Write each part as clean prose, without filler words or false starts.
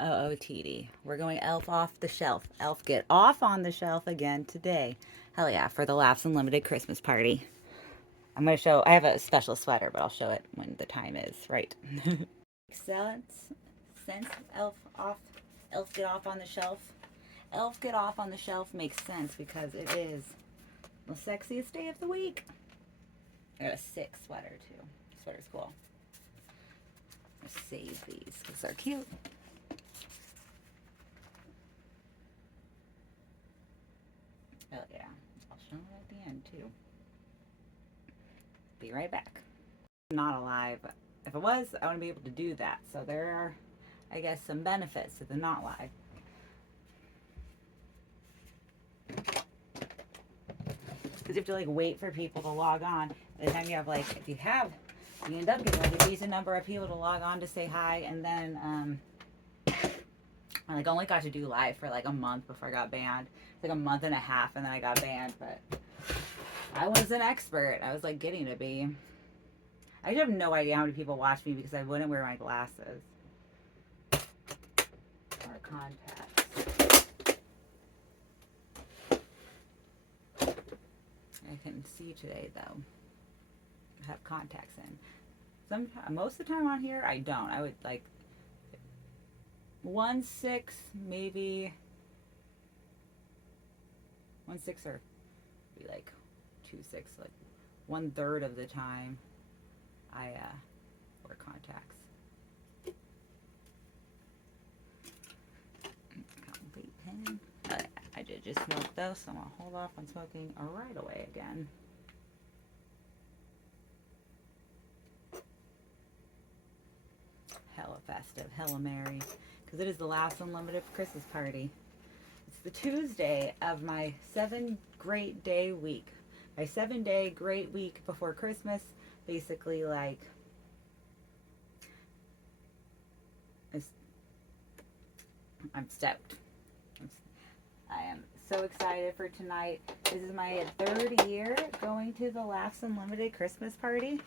OOTD. We're going elf off the shelf. Elf get off on the shelf again today. Hell yeah, for the Laughs Unlimited Christmas party. I'm going to show, I have a special sweater, but I'll show it when the time is right. Sense elf get off on the shelf. Elf get off on the shelf makes sense because it is the sexiest day of the week. I got a sick sweater too. Sweater's cool. I'll save these because they're cute. Oh yeah, I'll show them at the end too. Be right back. Not alive. If it was, I wouldn't be able to do that. So there are, I guess, some benefits to the not live. Because you have to like wait for people to log on. By the time you have like, if you end up getting like a decent number of people to log on to say hi, and then I like only got to do live for like a month before I got banned. It's like a month and a half, and then I got banned. But I was an expert. I was like getting to be. I have no idea how many people watch me because I wouldn't wear my glasses or contacts. I couldn't see today though. I have contacts in. Most of the time on here, I don't. I would like 1/6, maybe 1/6 or be like 2/6, like 1/3 of the time I wear contacts. Complete pen. I did just smoke though, so I'm gonna hold off on smoking right away again. Hella festive, hella merry, because it is the last unlimited Christmas party. It's the Tuesday of my 7 great day week. My 7-day great week before Christmas. Basically, like, I'm stoked. I am so excited for tonight. This is my 3rd year going to the Laughs Unlimited Christmas party.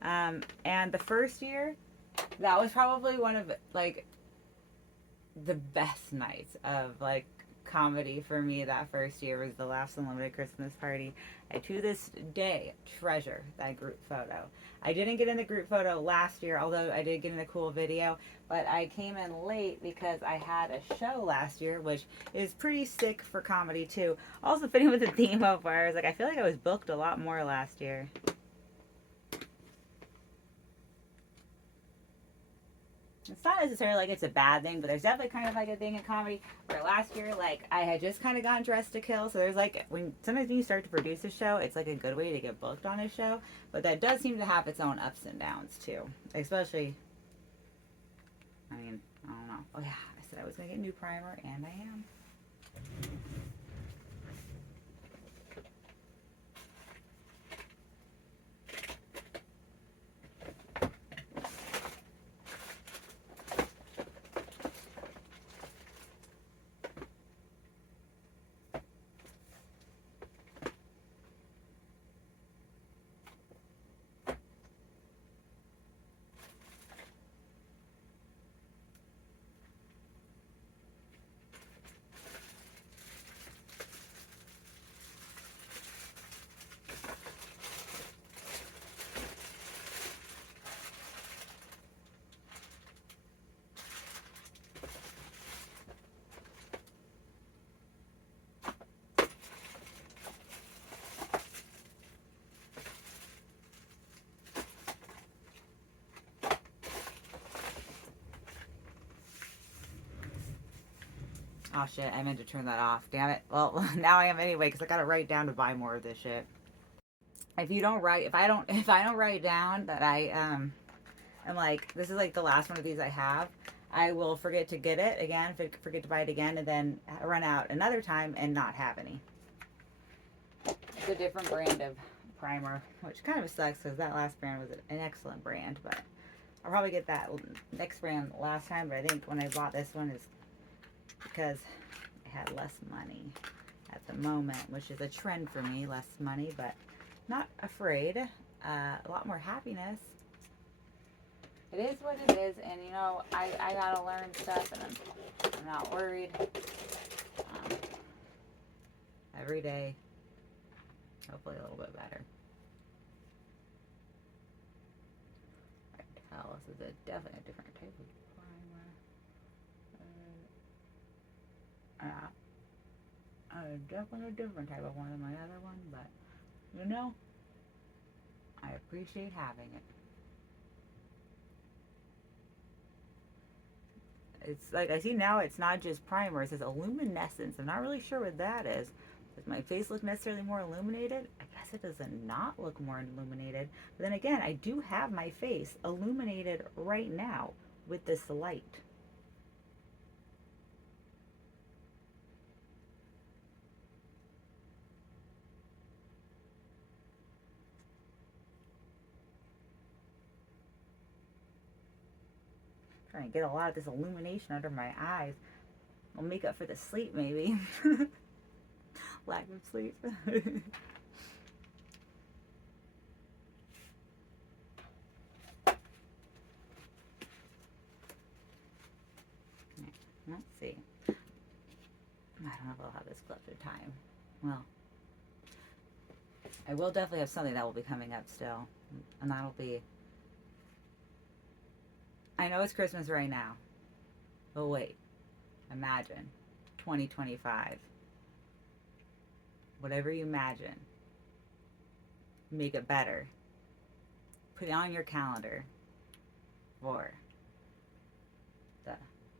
And the first year, that was probably one of, like, the best nights of, like, comedy for me that first year was the Laughs Unlimited Christmas party. I to this day treasure that group photo. I didn't get in the group photo last year, although I did get in a cool video, but I came in late because I had a show last year, which is pretty sick for comedy too. Also fitting with the theme of where I was like, I feel like I was booked a lot more last year. It's not necessarily like it's a bad thing, but there's definitely kind of like a thing in comedy where last year, like, I had just kind of gotten dressed to kill. So there's like, sometimes when you start to produce a show, it's like a good way to get booked on a show. But that does seem to have its own ups and downs too. Especially, I mean, I don't know. Oh yeah, I said I was going to get a new primer, and I am. Oh shit, I meant to turn that off. Damn it. Well, now I am anyway because I gotta write down to buy more of this shit. If I don't write down that I am like, this is like the last one of these I have, I will forget to get it again, forget to buy it again, and then run out another time and not have any. It's a different brand of primer, which kind of sucks because that last brand was an excellent brand, but I'll probably get that next brand last time. But I think when I bought this one is because I had less money at the moment, which is a trend for me, less money, but not afraid, a lot more happiness. it is what it is, and you know, I gotta learn stuff, and I'm not worried. Um, every day, hopefully a little bit better. I can tell this is definitely a different type of primer. Definitely a different type of one than my other one, but you know, I appreciate having it. It's like I see now it's not just primer, it says illuminescence. I'm not really sure what that is. Does my face look necessarily more illuminated? I guess it does not look more illuminated. But then again, I do have my face illuminated right now with this light. Trying to get a lot of this illumination under my eyes. I'll make up for the sleep maybe. Lack of sleep. Let's see. I don't know if I'll have this clipped in time. Well, I will definitely have something that will be coming up still. And that'll be... I know it's Christmas right now. But wait. Imagine. 2025. Whatever you imagine. Make it better. Put it on your calendar. For the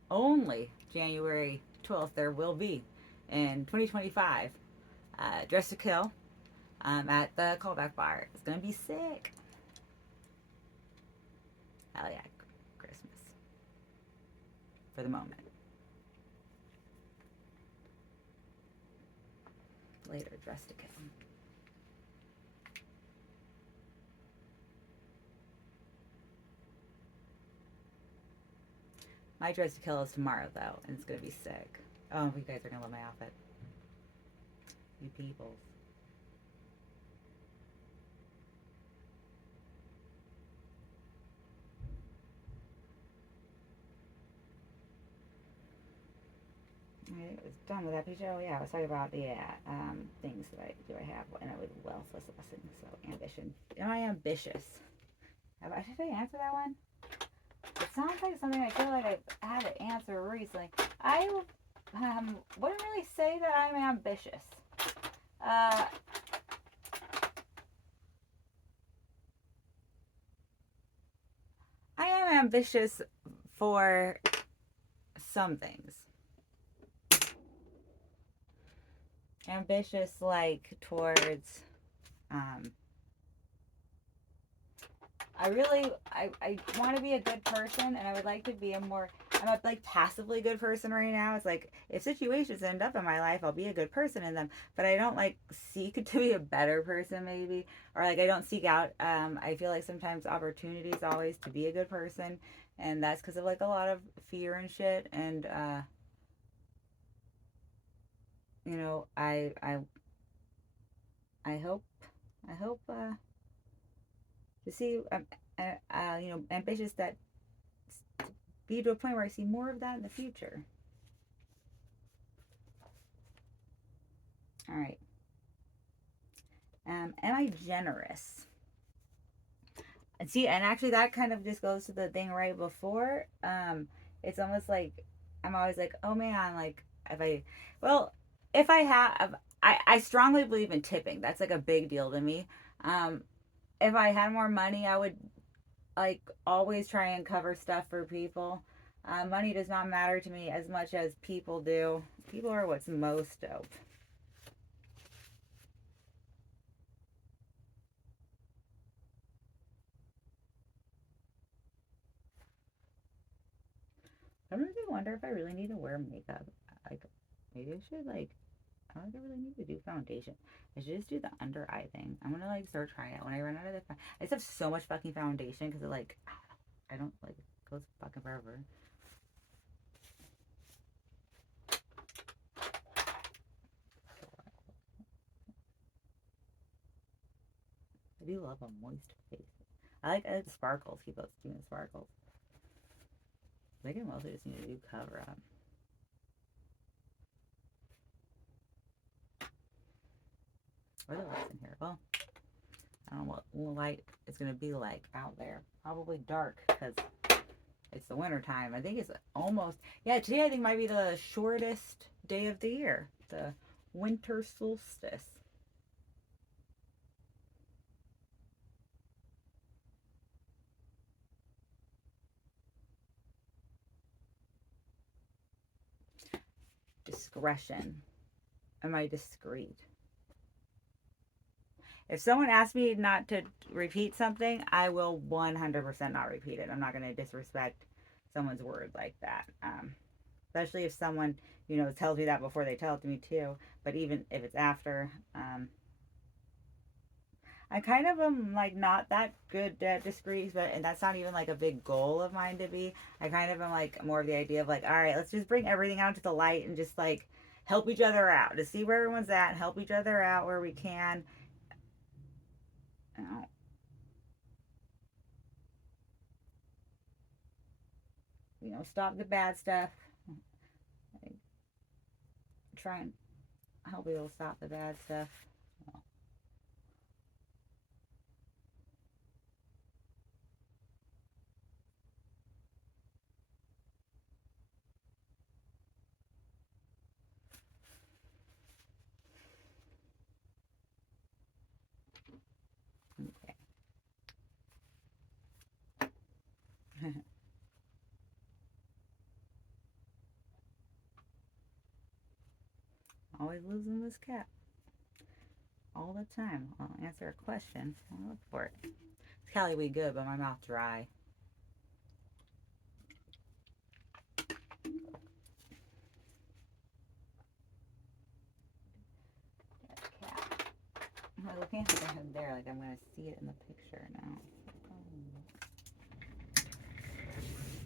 only January 12th there will be in 2025. Dress to Kill at the Callback bar. It's gonna be sick. Hell yeah, Christmas. For the moment. Later, Dress to Kill. My Dress to Kill is tomorrow though, and it's gonna be sick. Oh, you guys are gonna love my outfit. You peoples. I was done with that page. Oh yeah, I was talking about the things that I have, and it was wealth was lesson. So ambition. Am I ambitious? Should I answer that one? It sounds like something I feel like I've had to answer recently. I wouldn't really say that I'm ambitious. I am ambitious for some things. Ambitious, like, towards, I want to be a good person, and I would like to be I'm a, like, passively good person right now. It's like, if situations end up in my life, I'll be a good person in them, but I don't, like, seek to be a better person, maybe, or, like, I don't seek out, I feel like sometimes opportunities always to be a good person, and that's because of, like, a lot of fear and shit, and, you know, I hope, to see, you know, ambitious that be to a point where I see more of that in the future. All right. Am I generous? And see, and actually, that kind of just goes to the thing right before. It's almost like I'm always like, oh man, like if I, well, if I have, I strongly believe in tipping. That's like a big deal to me. Um, if I had more money, I would like always try and cover stuff for people. Money does not matter to me as much as people do. People are what's most dope. Sometimes I wonder if I really need to wear makeup. Like, maybe I should, like, I don't think I really need to do foundation. I should just do the under eye thing. I'm gonna, like, start trying it. When I run out of the, I just have so much fucking foundation because it, like, I don't, like, it goes fucking forever. I do love a moist face. I like the sparkles. Keep those doing sparkles. I think I mostly just need to do cover up. What are the lights in here? Well, I don't know what light it's going to be like out there. Probably dark because it's the winter time. I think it's almost, yeah, today I think might be the shortest day of the year. The winter solstice. Discretion. Am I discreet? If someone asks me not to repeat something, I will 100% not repeat it. I'm not going to disrespect someone's word like that. Especially if someone, tells me that before they tell it to me too. But even if it's after, I kind of am like not that good at discreet, and that's not even like a big goal of mine to be. I kind of am like more of the idea of like, all right, let's just bring everything out to the light and just like help each other out to see where everyone's at and help each other out where we can. Stop the bad stuff. Try and help people stop the bad stuff. Okay. Always losing this cat. All the time. I'll answer a question. I'll look for it. It's Callie we good, but my mouth dry. That cat. I'm looking at the head there, like I'm gonna see it in the picture now.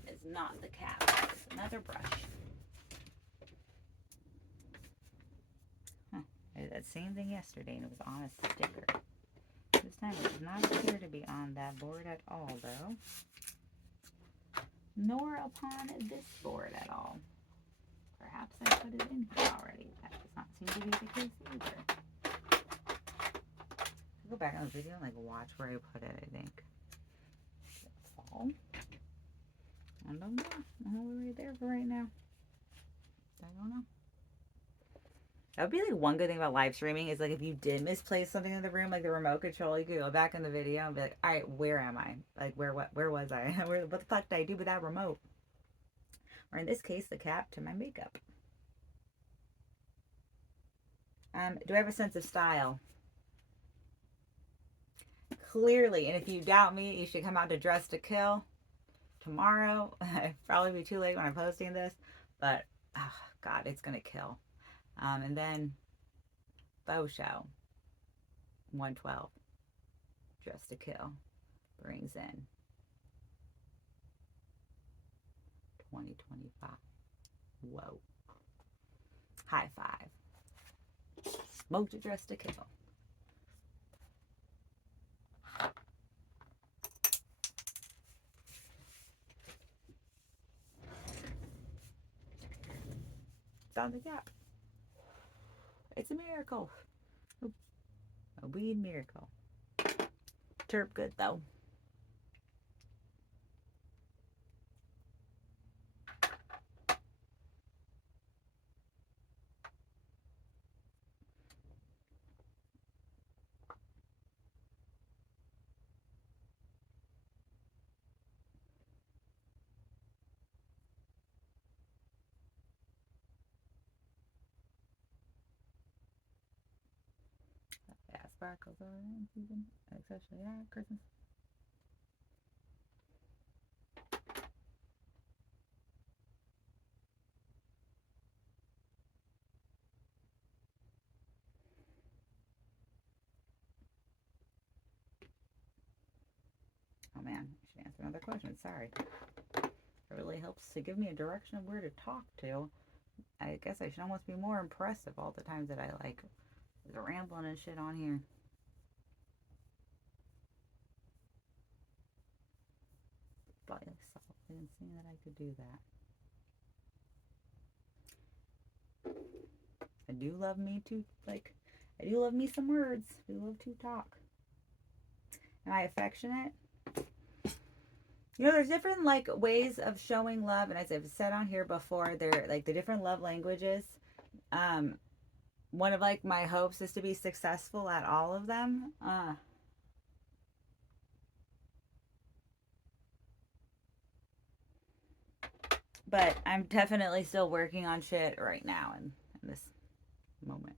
It's not the cat. It's another brush. Huh. I did that same thing yesterday, and it was on a sticker. This time it does not appear to be on that board at all, though. Nor upon this board at all. Perhaps I put it in here already. That does not seem to be the case either. I'll go back on the video and like watch where I put it, I think. Fall. I don't know. We're right there for right now. I don't know. That would be like one good thing about live streaming is like if you did misplace something in the room, like the remote control, you could go back in the video and be like, all right, where am I? Like where was I? What the fuck did I do with that remote? Or in this case, the cap to my makeup. Do I have a sense of style? Clearly, and if you doubt me, you should come out to Dress to Kill tomorrow. It'll probably be too late when I'm posting this, but oh, God, it's gonna kill. And then Faux Show 112 Dress to Kill brings in 2025. Whoa. High five. Smoke to Dress to Kill. Found the gap. It's a miracle. A weed miracle. Terp good though. Yeah, sparkles over in season, especially at Christmas. Oh man, I should answer another question. Sorry. It really helps to give me a direction of where to talk to. I guess I should almost be more impressive all the times that I like rambling and shit on here. probably softly and seeing that I could do that. I do love me to, like, I do love me some words. I do love to talk. Am I affectionate? You know, there's different, like, ways of showing love, and as I've said on here before, they're, like, the different love languages. One of, like, my hopes is to be successful at all of them. But I'm definitely still working on shit right now in this moment.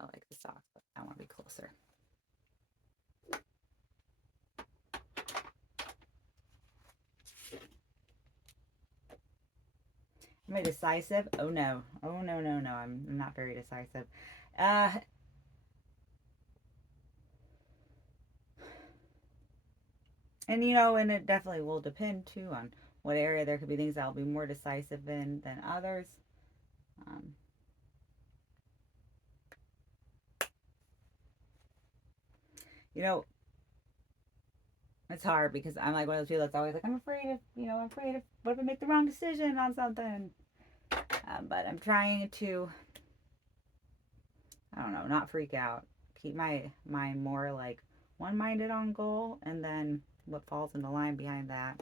I like the sock, but I want to be closer. Am I decisive? Oh no. Oh no, no, no. I'm not very decisive. And you know, and it definitely will depend too on what area. There could be things I'll be more decisive in than others. You know, it's hard because I'm like one of those people that's always like, I'm afraid of, I'm afraid of what if I make the wrong decision on something. But I'm trying to, I don't know, not freak out. Keep my mind more like one-minded on goal, and then what falls in the line behind that.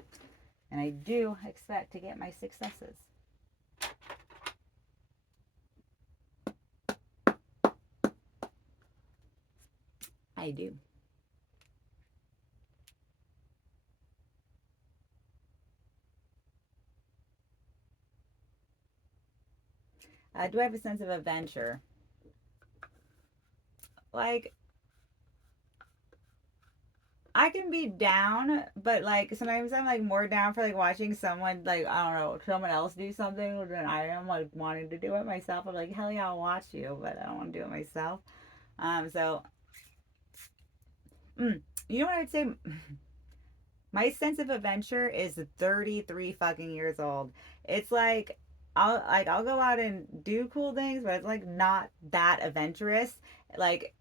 And I do expect to get my successes. I do. Do I have a sense of adventure? Like, I can be down, but like sometimes I'm like more down for like watching someone, like, I don't know, someone else do something than I am like wanting to do it myself. I'm like, hell yeah, I'll watch you, but I don't want to do it myself. So you know what I'd say? My sense of adventure is 33 fucking years old. It's like I'll go out and do cool things, but it's like not that adventurous. Like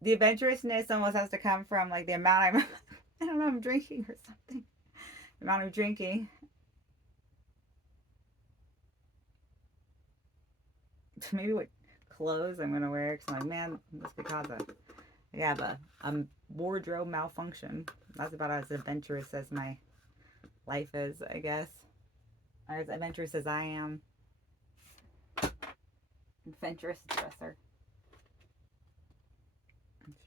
the adventurousness almost has to come from like the amount I'm I don't know, I'm drinking or something. The amount I'm drinking. Maybe what clothes I'm gonna wear, because I'm like, man, just because I have a wardrobe malfunction. That's about as adventurous as my life is, I guess. Or as adventurous as I am. Adventurous dresser.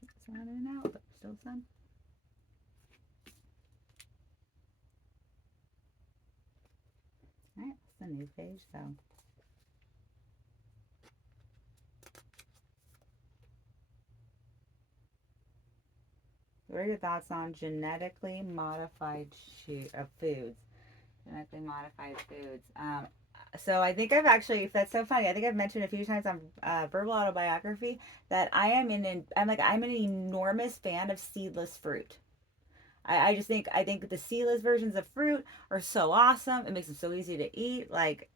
It's running out, but still some. Alright, that's a new page though. What are your thoughts on genetically modified foods? Genetically modified foods. So I think I've actually, that's so funny. I think I've mentioned a few times on Verbal Autobiography that I'm an enormous fan of seedless fruit. I just think the seedless versions of fruit are so awesome. It makes them so easy to eat. Like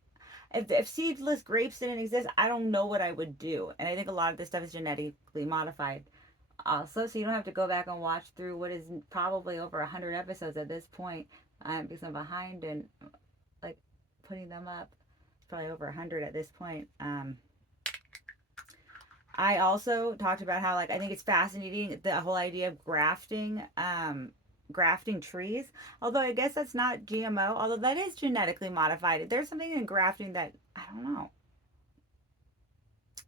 if seedless grapes didn't exist, I don't know what I would do. And I think a lot of this stuff is genetically modified also, so you don't have to go back and watch through what is probably over 100 episodes at this point, because I'm behind and like putting them up. It's probably over 100 at this point. I also talked about how, like, I think it's fascinating the whole idea of grafting trees. Although I guess that's not GMO, although that is genetically modified. There's something in grafting that I don't know.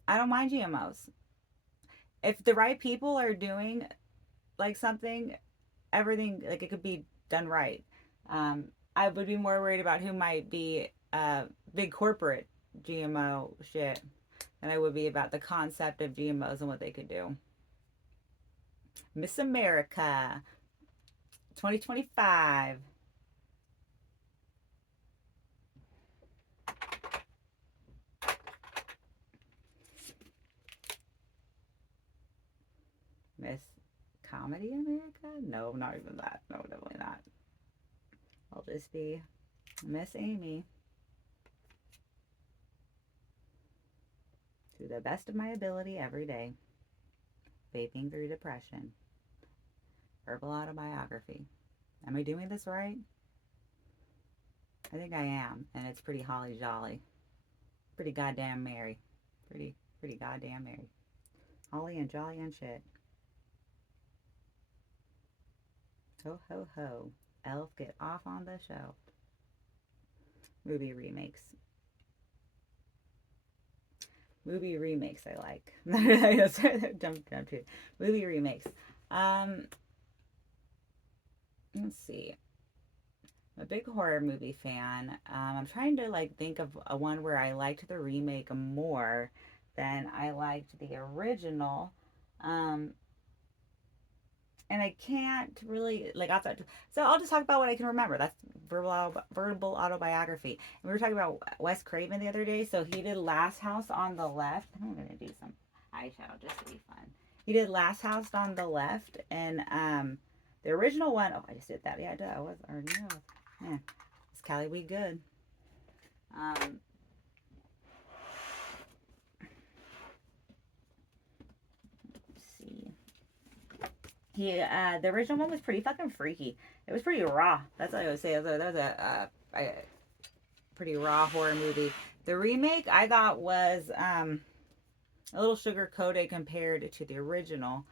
I don't mind GMOs. If the right people are doing like something, everything, like, it could be done right. I would be more worried about who might be big corporate GMO shit than I would be about the concept of GMOs and what they could do. Miss America 2025. Miss Comedy America? No, not even that. No, definitely not. I'll just be Miss Amy. to the best of my ability every day. Vaping through depression. Verbal autobiography. Am I doing this right? I think I am, and it's pretty holly jolly. Pretty goddamn merry. Pretty goddamn merry. Holly and jolly and shit. Ho ho ho. Elf, get off on the shelf. Movie remakes. Movie remakes I like. Jump to movie remakes. Let's see. I'm a big horror movie fan. I'm trying to like think of a one where I liked the remake more than I liked the original. And I can't really like outside. So I'll just talk about what I can remember. That's verbal autobiography. And we were talking about Wes Craven the other day. So he did Last House on the Left. I'm gonna do some eyeshadow just to be fun. He did Last House on the Left, and the original one. Oh, I just did that. Yeah, I did. I was already know. Yeah, it's Cali we good. Let's see. The original one was pretty fucking freaky. It was pretty raw. That's what I would say. That was a pretty raw horror movie. The remake I thought was a little sugar coated compared to the original.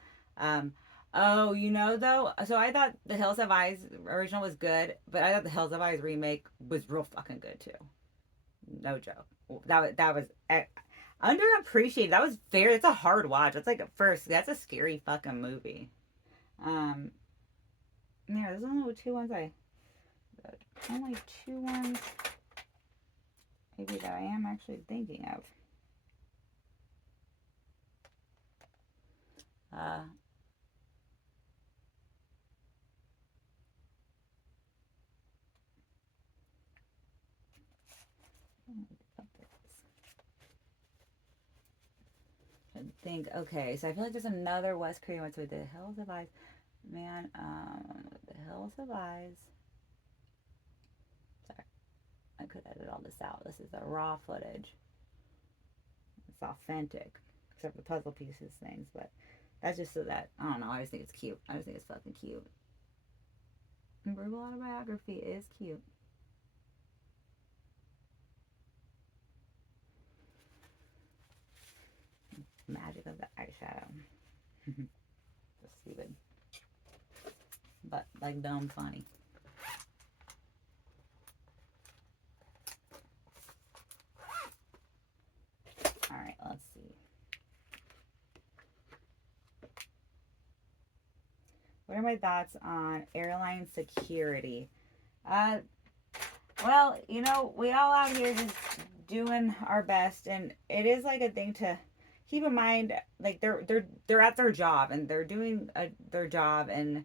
Oh, you know though, so I thought the Hills Have Eyes original was good, but I thought the Hills Have Eyes remake was real fucking good too. No joke. That was underappreciated. That was very. It's a hard watch. It's like first. That's a scary fucking movie. Um, yeah, there's only two ones only two ones maybe that I am actually thinking of. I think okay, so I feel like there's another Wes Craven one. So the Hills Have Eyes, man. The Hills Have Eyes. Sorry, I could edit all this out. This is the raw footage. It's authentic, except the puzzle pieces things. But that's just so that I don't know. I just think it's cute. I just think it's fucking cute. And Verbal Autobiography is cute. Magic of the eyeshadow. Just stupid. But like dumb funny. Alright, let's see. What are my thoughts on airline security? Well, you know, we all out here just doing our best, and it is like a thing to keep in mind. Like they're at their job and they're doing their job, and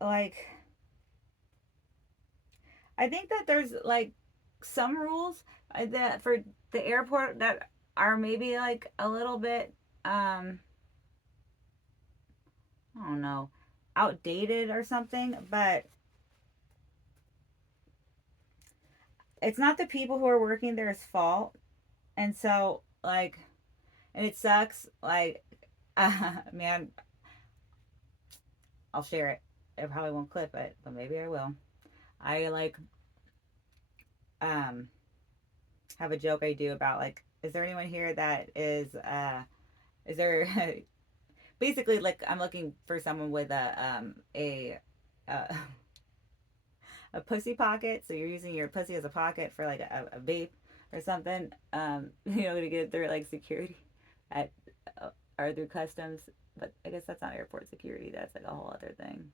like I think that there's like some rules that for the airport that are maybe like a little bit I don't know, outdated or something, but it's not the people who are working there's fault. And so like and it sucks like man, I'll share it. I probably won't clip it, but maybe I will. I like um have a joke I do about like, is there anyone here that is there basically like I'm looking for someone with uh, a pussy pocket, so you're using your pussy as a pocket for like a vape or something, you know, to get through like security at or through customs, but I guess that's not airport security, that's like a whole other thing.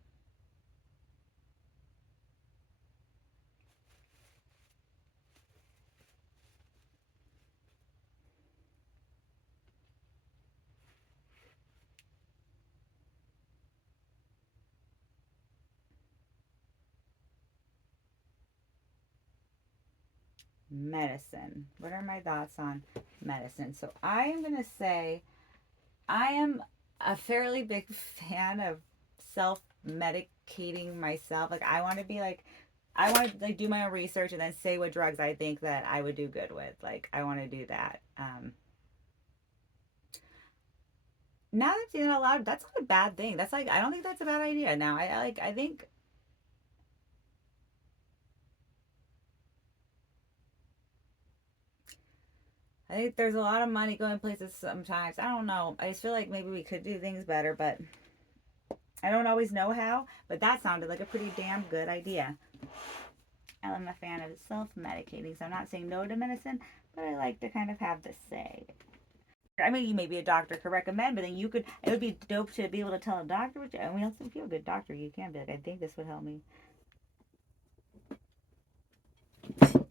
Medicine. What are my thoughts on medicine? So I am going to say I am a fairly big fan of self medicating myself. Like I want to be like I want to like do my own research and then say what drugs I think that I would do good with. Like I want to do that. Now that I'm saying it out loud, that's not a bad thing. That's like I don't think that's a bad idea. Now I think there's a lot of money going places sometimes. I don't know. I just feel like maybe we could do things better, but I don't always know how. But that sounded like a pretty damn good idea. I'm a fan of self-medicating, so I'm not saying no to medicine, but I like to kind of have the say. I mean, you maybe a doctor could recommend, but then you could. It would be dope to be able to tell a doctor. Which I mean, if you're a good doctor, you can be like, I think this would help me. Something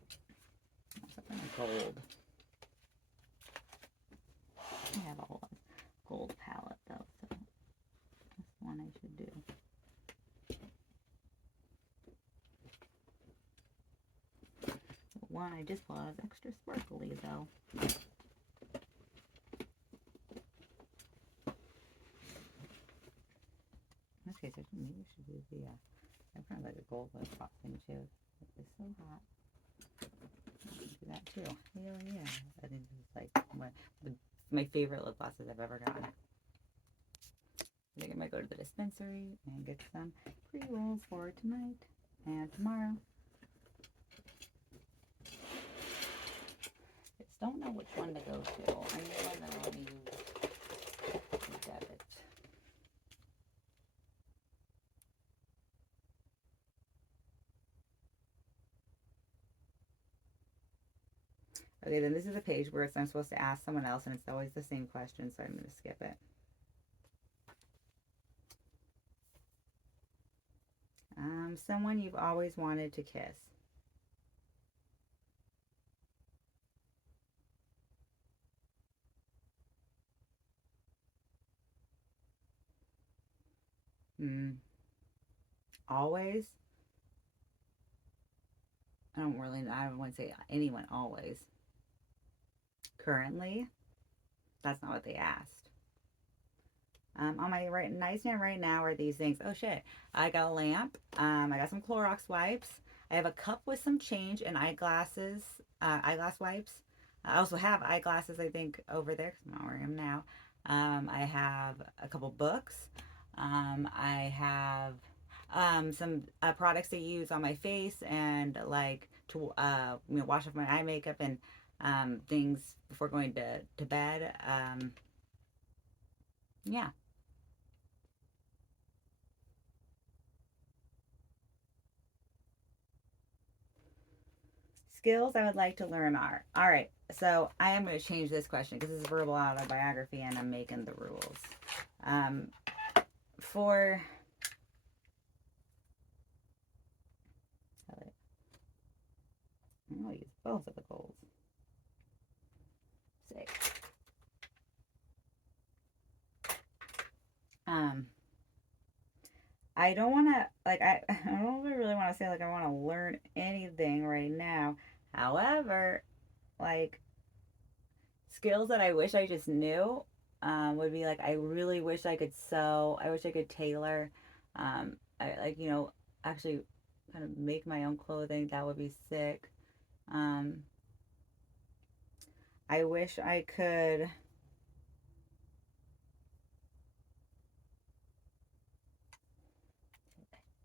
gold. I have a whole gold palette though, so that's one I should do. The one I just bought is extra sparkly though. In this case, maybe I should do the. I kind of like a gold lip pop thing too. It's so hot. I can do that too. Hell yeah! I think this is like my favorite lip glosses I've ever gotten. I think I might go to the dispensary and get some pre-rolls for tonight and tomorrow. Just don't know which one to go to. I need one that I want to use debit. Okay, then this is a page where I'm supposed to ask someone else, and it's always the same question, so I'm going to skip it. Someone you've always wanted to kiss. Always? I don't want to say anyone always. Currently? That's not what they asked. On my nightstand right now are these things. Oh shit. I got a lamp. I got some Clorox wipes. I have a cup with some change and eyeglasses, eyeglass wipes. I also have eyeglasses, I think, over there because I'm not wearing them now. I have a couple books. I have some products to use on my face and like to wash off my eye makeup and things before going to bed. Yeah. Skills I would like to learn are. All right, so I am going to change this question because this is verbal autobiography and I'm making the rules. For I'll use both of the goals. 6. I don't want to like I don't really want to say like I want to learn anything right now. However, like skills that I wish I just knew would be like I really wish I could sew. I wish I could tailor. I like actually kind of make my own clothing. That would be sick. Um, I wish I could.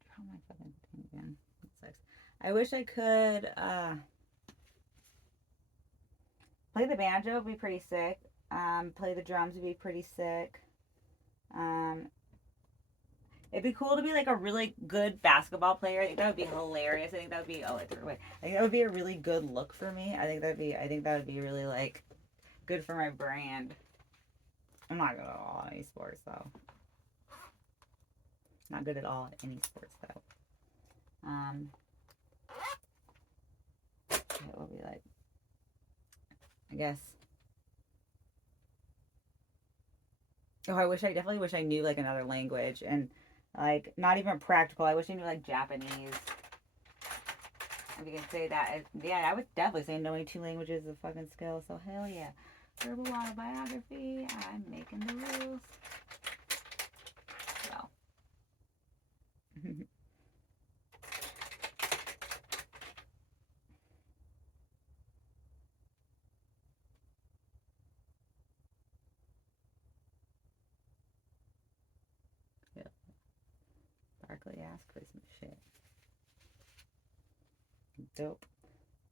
How am I fucking thing again? That sucks. I wish I could play the banjo. Would be pretty sick. Play the drums would be pretty sick. Um, It'd be cool to be like a really good basketball player. I think that would be hilarious. I think that would be I threw it away. I think that would be a really good look for me. I think that would be really like good for my brand. I'm not good at all at any sports though. Not good at all at any sports though. It will be like I guess. Oh, I definitely wish I knew like another language and like not even practical. I wish I knew like Japanese. If you can say that, yeah, I would definitely say knowing 2 languages is a fucking skill. So hell yeah, verbal autobiography. I'm making the rules. So. ugly ass Christmas shit. Dope.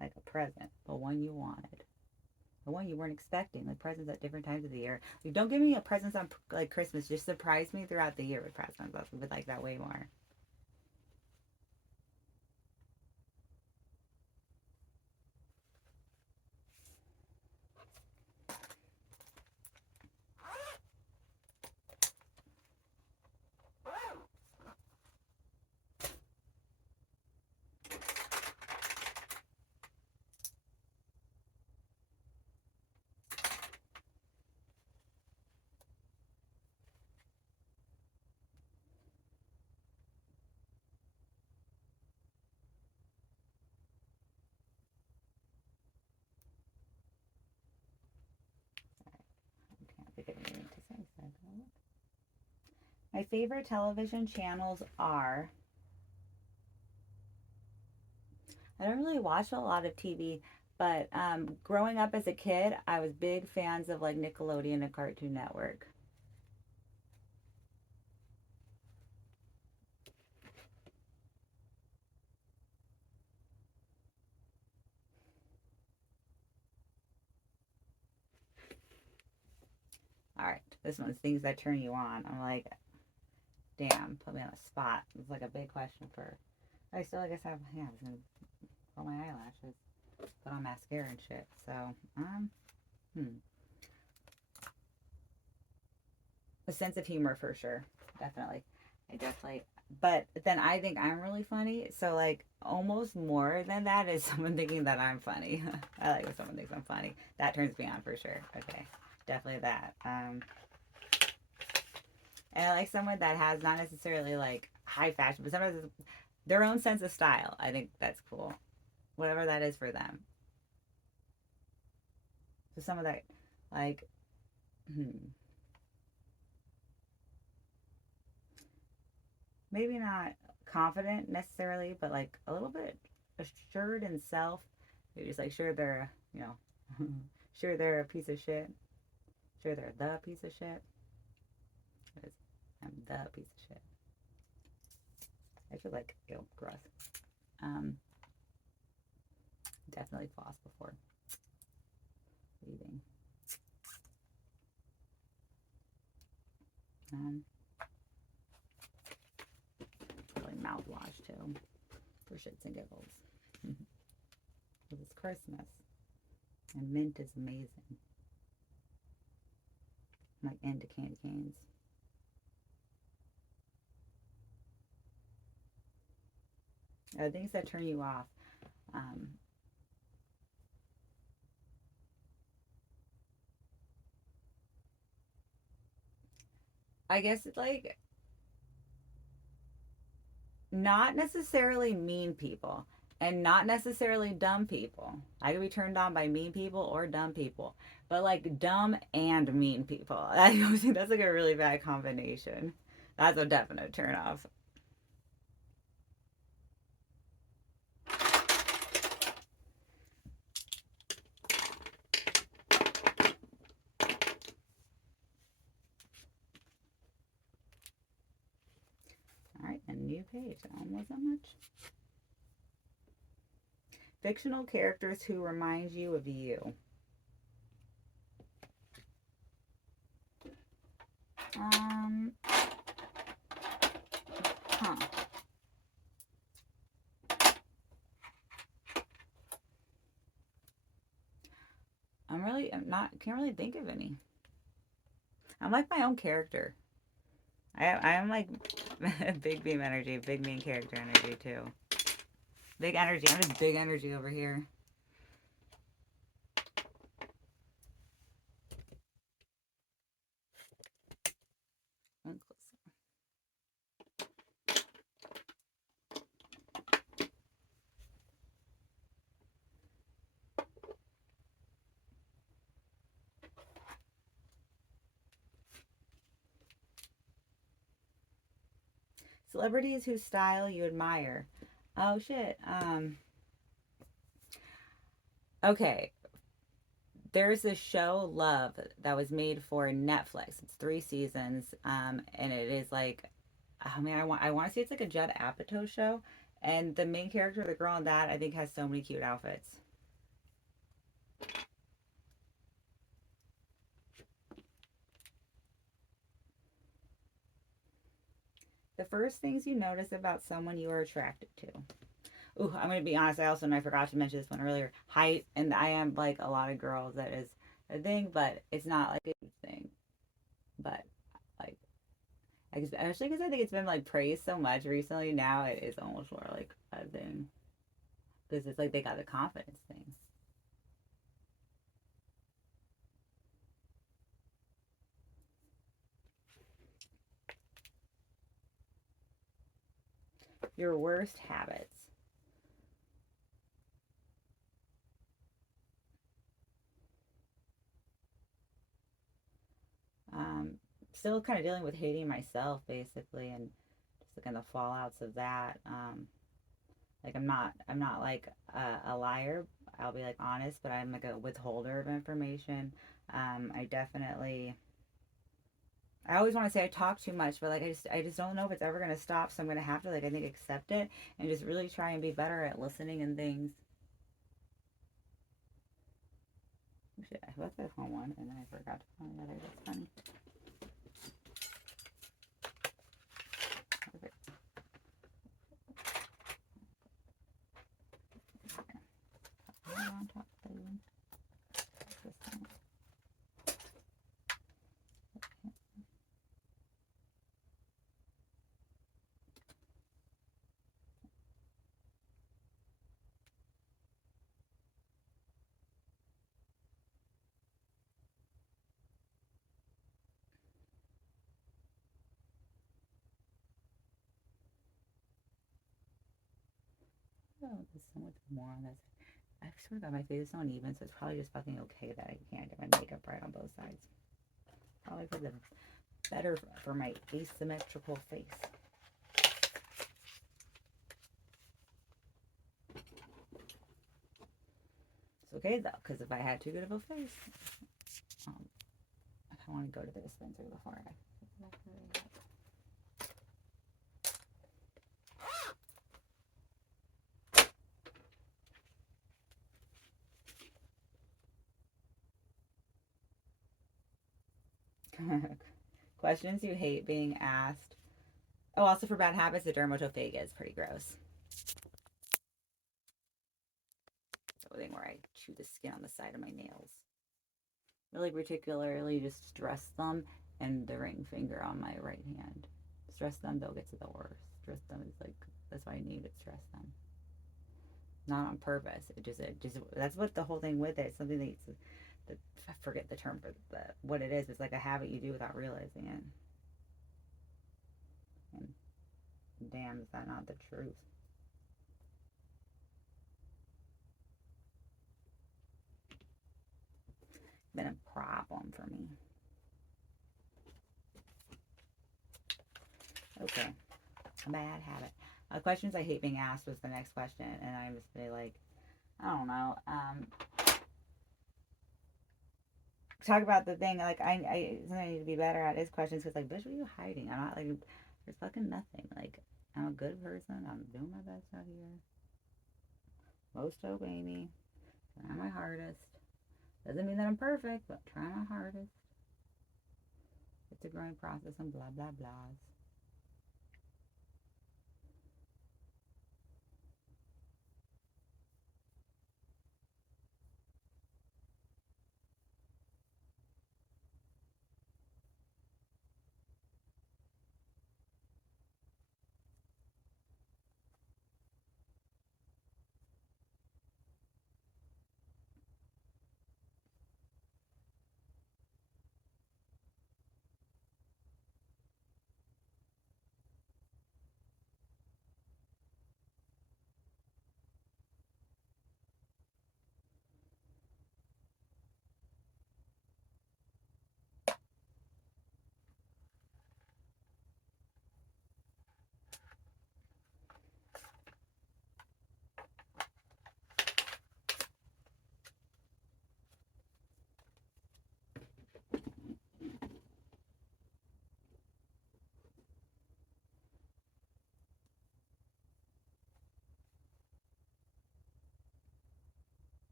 Like a present, but one you wanted. The one you weren't expecting. Like presents at different times of the year. Like, don't give me a presents on like Christmas. Just surprise me throughout the year with presents. I would like that way more. Can't think of anything to say. So my favorite television channels are. I don't really watch a lot of TV, but growing up as a kid, I was big fans of like Nickelodeon and Cartoon Network. All right, this one's things that turn you on. I'm like, damn, put me on the spot. It's like a big question for. I still, I guess, I was gonna curl my eyelashes, put on mascara and shit. So, a sense of humor for sure, definitely. I definitely. But then I think I'm really funny. So like almost more than that is someone thinking that I'm funny. I like when someone thinks I'm funny. That turns me on for sure. Okay, definitely that. And I like someone that has not necessarily like high fashion, but sometimes their own sense of style. I think that's cool. Whatever that is for them. So some of that, like, maybe not confident necessarily, but like a little bit assured in self. Maybe just like sure they're, sure they're a piece of shit. Sure they're the piece of shit. I'm the piece of shit. I feel like, ew, gross. Um, definitely floss before leaving. Probably mouthwash too, for shits and giggles. Because it's Christmas, and mint is amazing. I'm like into candy canes. Things that turn you off. I guess it's like not necessarily mean people and not necessarily dumb people. I can be turned on by mean people or dumb people, but like dumb and mean people. I think that's like a really bad combination. That's a definite turn off. All right, a new page. That one wasn't much. Fictional characters who remind you of you. Huh. Can't really think of any. I'm like my own character. I'm like big beam energy, big main character energy too. Big energy. I'm just big energy over here. Celebrities whose style you admire. Oh shit. Okay. There's this show Love that was made for Netflix. It's 3 seasons. And it is like Oh man, I want to see it's like a Judd Apatow show, and the main character, the girl in that, I think has so many cute outfits. The first things you notice about someone you are attracted to. Ooh, I'm gonna be honest. I also and I forgot to mention this one earlier. Height, and I am like a lot of girls. That is a thing, but it's not like a huge thing. But like, especially because I think it's been like praised so much recently. Now it is almost more like a thing because it's like they got the confidence thing. Your worst habits. Um, Still kind of dealing with hating myself basically, and just looking at the fallouts of that. Like I'm not like a liar. I'll be like honest, but I'm like a withholder of information. I definitely. I always want to say I talk too much, but like I just don't know if it's ever gonna stop. So I'm gonna have to like I think accept it and just really try and be better at listening and things. Shit, I left that home one and then I forgot to find the other. That's funny. Perfect. On top of this thing. Oh, there's so much more on this. I swear to God, my face is so uneven, so it's probably just fucking okay that I can't get my makeup right on both sides. Probably for the better for my asymmetrical face. It's okay though, because if I had too good of a face, um, I want to go to the dispenser before I. Questions you hate being asked. Oh, also for bad habits, the dermatophagia is pretty gross. The thing where I chew the skin on the side of my nails. Really particularly just stress them and the ring finger on my right hand. Stress them, they'll get to the worst. Stress them is like that's why I need it. Stress them, not on purpose. It just that's what the whole thing with it. It's something that I forget the term for what it is. It's like a habit you do without realizing it. And damn, is that not the truth? Been a problem for me. Okay, a bad habit. Questions I hate being asked was the next question, and I was be like, I don't know. Talk about the thing like I something I need to be better at is questions because like, bitch, what are you hiding? I'm not like there's fucking nothing. Like I'm a good person. I'm doing my best out here. Most obey me. Try my hardest. Doesn't mean that I'm perfect, but try my hardest. It's a growing process and blah blah blahs.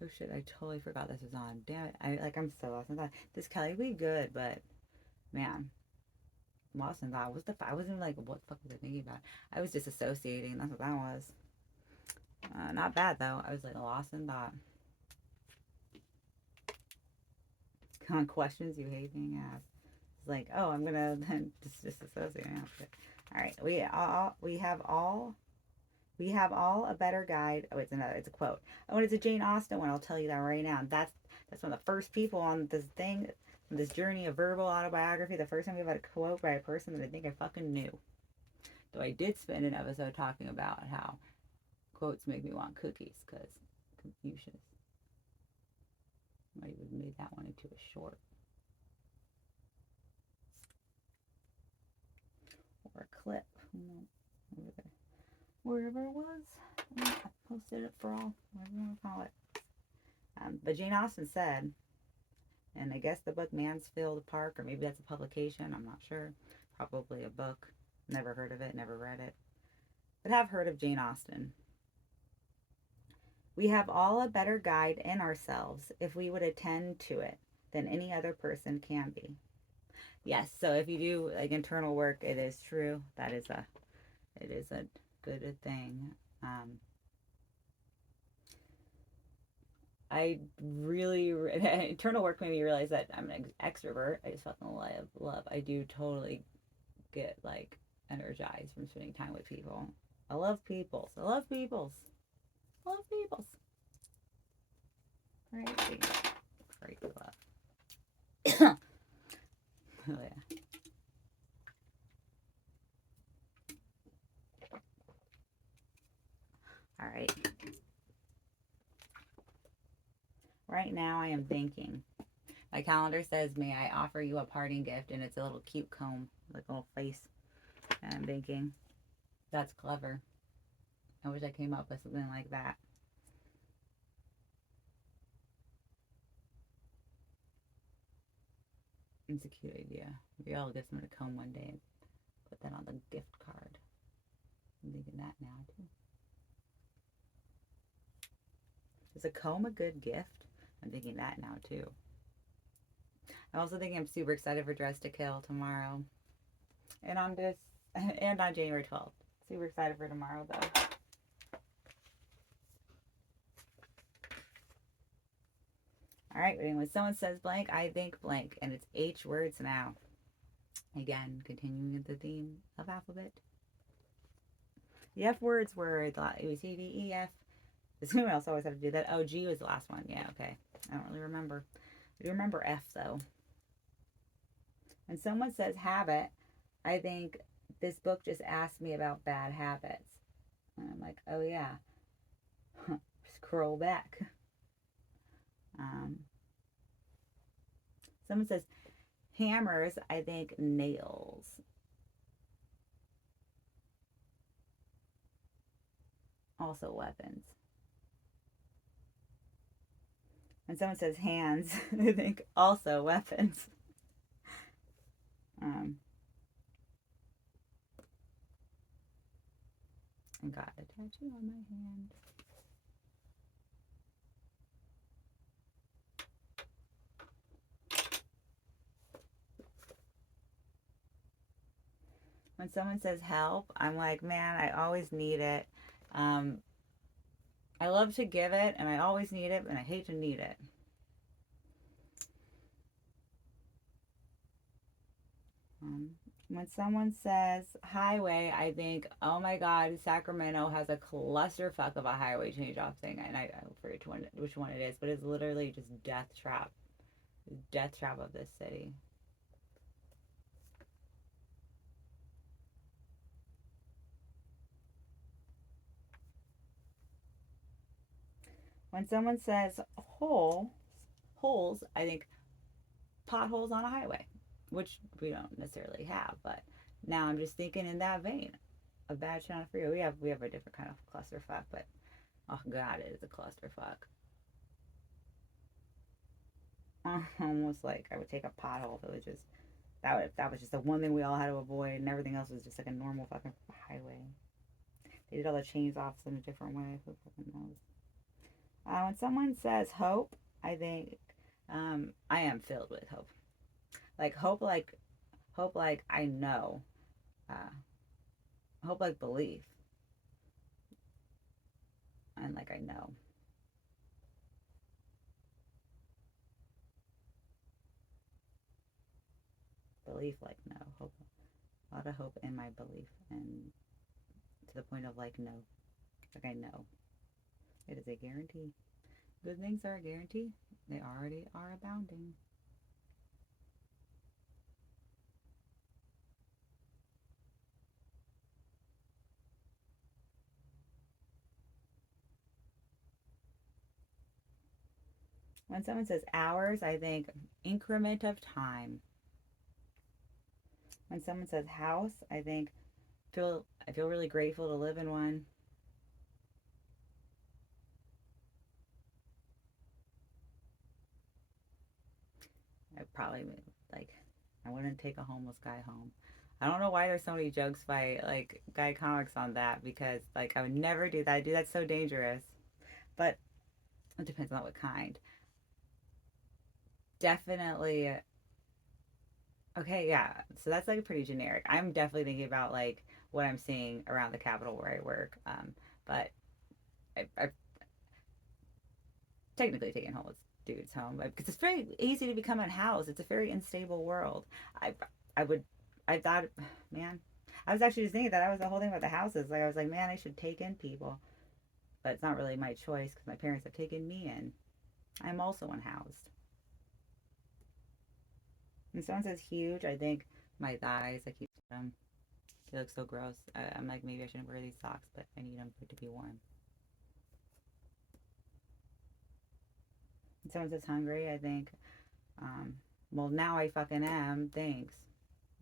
Oh shit, I totally forgot this was on. Damn it. I'm so lost in thought. This Kelly be good, but man, lost in thought. I wasn't like, what the fuck was I thinking about? I was disassociating. That's what that was. Not bad though. I was like lost in thought. Kind of questions you hate being asked. It's like, oh, I'm gonna then just disassociate. All right, we have all a better guide. Oh, it's a quote. Oh, and it's a Jane Austen one. I'll tell you that right now. That's one of the first people on this thing, this journey of verbal autobiography. The first time we had a quote by a person that I think I fucking knew. Though I did spend an episode talking about how quotes make me want cookies because Confucius. Might have made that one into a short or a clip. Wherever it was, I posted it for all, whatever you want to call it. But Jane Austen said, and I guess the book Mansfield Park, or maybe that's a publication, I'm not sure. Probably a book. Never heard of it, never read it. But have heard of Jane Austen. We have all a better guide in ourselves if we would attend to it than any other person can be. Yes, so if you do like internal work, it is true. It is a good thing. I really internal work made me realize that I'm an extrovert. I just fucking love. I do totally get like energized from spending time with people. I love peoples. I love peoples. I love peoples. Crazy. Crazy love. Oh yeah. All right. Right now I am thinking. My calendar says, may I offer you a parting gift? And it's a little cute comb, like a little face. And I'm thinking, that's clever. I wish I came up with something like that. It's a cute idea. Maybe I'll get someone to comb one day and put that on the gift card. I'm thinking that now too. Is a comb a good gift? I'm thinking that now too. I'm also thinking I'm super excited for Dress to Kill tomorrow. And on January 12th. Super excited for tomorrow though. All right, when someone says blank, I think blank. And it's H words now. Again, continuing the theme of alphabet. The F words were it was C, D, E, F. Someone else always have to do that. Oh, G was the last one. Yeah, okay. I don't really remember. I do remember F though. When someone says habit, I think this book just asked me about bad habits. And I'm like, oh yeah. Scroll back. Someone says hammers, I think nails. Also weapons. When someone says hands, I think also weapons. I got a tattoo on my hand. When someone says help, I'm like, man, I always need it. I love to give it, and I always need it, and I hate to need it. When someone says highway, I think, oh my God, Sacramento has a clusterfuck of a highway change-off thing, and I forget which one it is, but it's literally just death trap of this city. When someone says holes, I think potholes on a highway, which we don't necessarily have, but now I'm just thinking in that vein. A bad shit on a freeway. We have a different kind of clusterfuck, but oh God, it is a clusterfuck. Almost like I would take a pothole if it was just that was just the one thing we all had to avoid, and everything else was just like a normal fucking highway. They did all the chains off in a different way. Who fucking knows? When someone says hope, I think I am filled with hope. Like hope, like I know. Uh, Hope like belief, and like I know. Belief like no. Hope. A lot of hope in my belief, and to the point of like no. Like I know. It is a guarantee. Good things are a guarantee. They already are abounding. When someone says hours, I think increment of time. When someone says house, I think I feel really grateful to live in one. I probably like I wouldn't take a homeless guy home. I don't know why there's so many jokes by like guy comics on that, because like I would never do that. I do that's so dangerous. But it depends on what kind. Definitely. Okay, yeah. So that's like pretty generic. I'm definitely thinking about like what I'm seeing around the Capitol where I work. But I've technically taken homeless dudes home because it's very easy to become unhoused. It's a very unstable world. I I would I thought, man, I was actually just thinking that was the whole thing about the houses. Like I was like, man, I should take in people, but it's not really my choice because my parents have taken me in. I'm also unhoused. And someone says huge, I think my thighs. I keep them. They look so gross. I'm like, maybe I shouldn't wear these socks, but I need them for it to be warm. And someone says hungry, I think, um, well, now I fucking am. Thanks.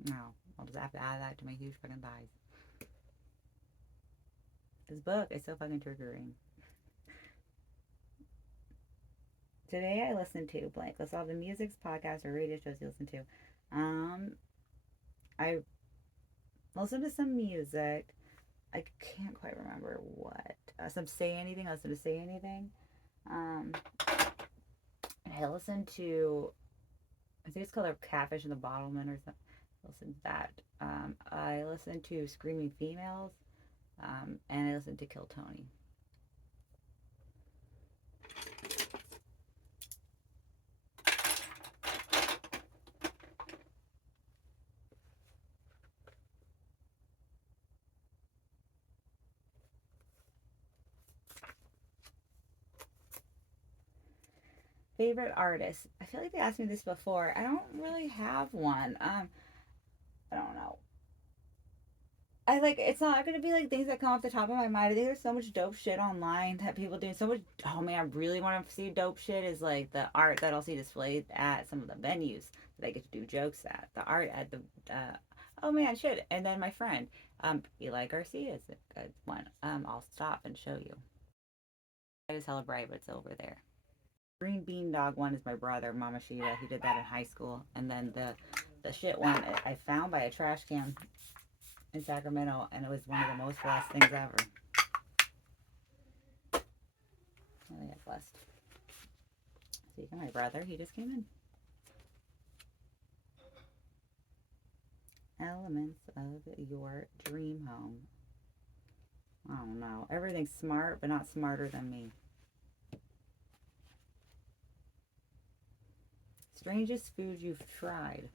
No, I'll just have to add that to my huge fucking thighs. This book is so fucking triggering. Today I listened to blank. Let's all the music's podcasts or radio shows you listen to. Um, I listened to some music. I can't quite remember what. Some Say Anything. I listened to Say Anything. Um, I listened to, I think it's called a Catfish in the Bottleman or something. I listened to that. I listened to Screaming Females. And I listened to Kill Tony. Favorite artist? I feel like they asked me this before. I don't really have one. I don't know. I like it's not gonna be like things that come off the top of my mind. I think there's so much dope shit online that people doing so much. Oh man, I really want to see dope shit. Is like the art that I'll see displayed at some of the venues that I get to do jokes at. The art at the oh man, shit. And then my friend Eli Garcia is a good one. I'll stop and show you. I just hella bright, but it's over there. Green Bean Dog one is my brother, Mama Shida. He did that in high school. And then the shit one I found by a trash can in Sacramento, and it was one of the most blessed things ever. I think I blessed. So you got my brother. He just came in. Elements of your dream home. I don't know. Everything's smart, but not smarter than me. Strangest food you've tried.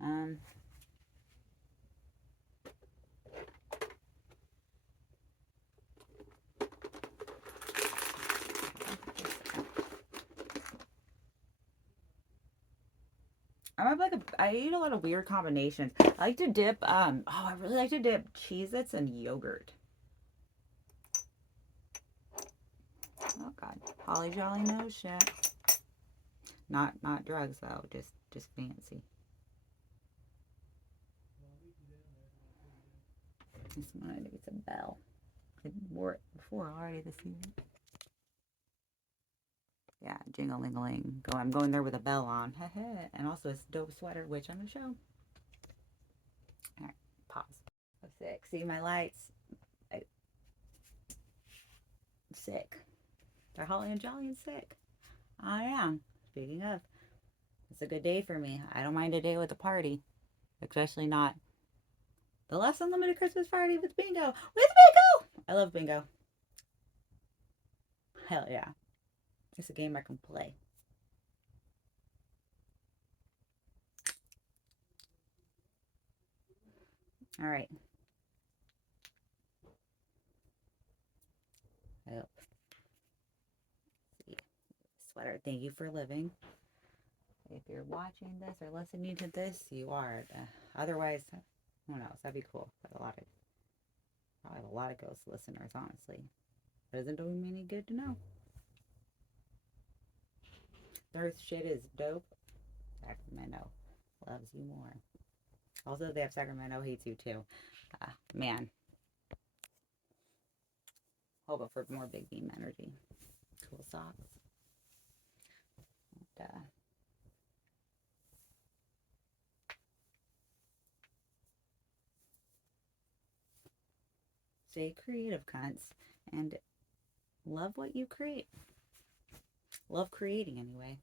Um, I eat a lot of weird combinations. I like to dip I really like to dip Cheez-Its and yogurt. Oh god. Holly Jolly no shit. Not drugs though, just fancy. This one I think it's a bell. I wore it before already this evening. Yeah, jingling. I'm going there with a bell on. And also a dope sweater, which I'm gonna show. Alright, pause. Oh, sick. See my lights. sick. They're holly and jolly and sick. I am. Speaking of, it's a good day for me. I don't mind a day with a party, especially not the less unlimited Christmas party with bingo. With bingo! I love bingo. Hell yeah. It's a game I can play. All right. Yep. See. Sweater. Thank you for living. If you're watching this or listening to this, you are. Otherwise, who knows? That'd be cool. Probably have a lot of ghost listeners, honestly. Doesn't do me any good to know. Earth shit is dope. Sacramento loves you more. Also, they have Sacramento hates you too. Man. Hoping for more big beam energy. Cool socks. And, stay creative, cunts. And love what you create. Love creating anyway.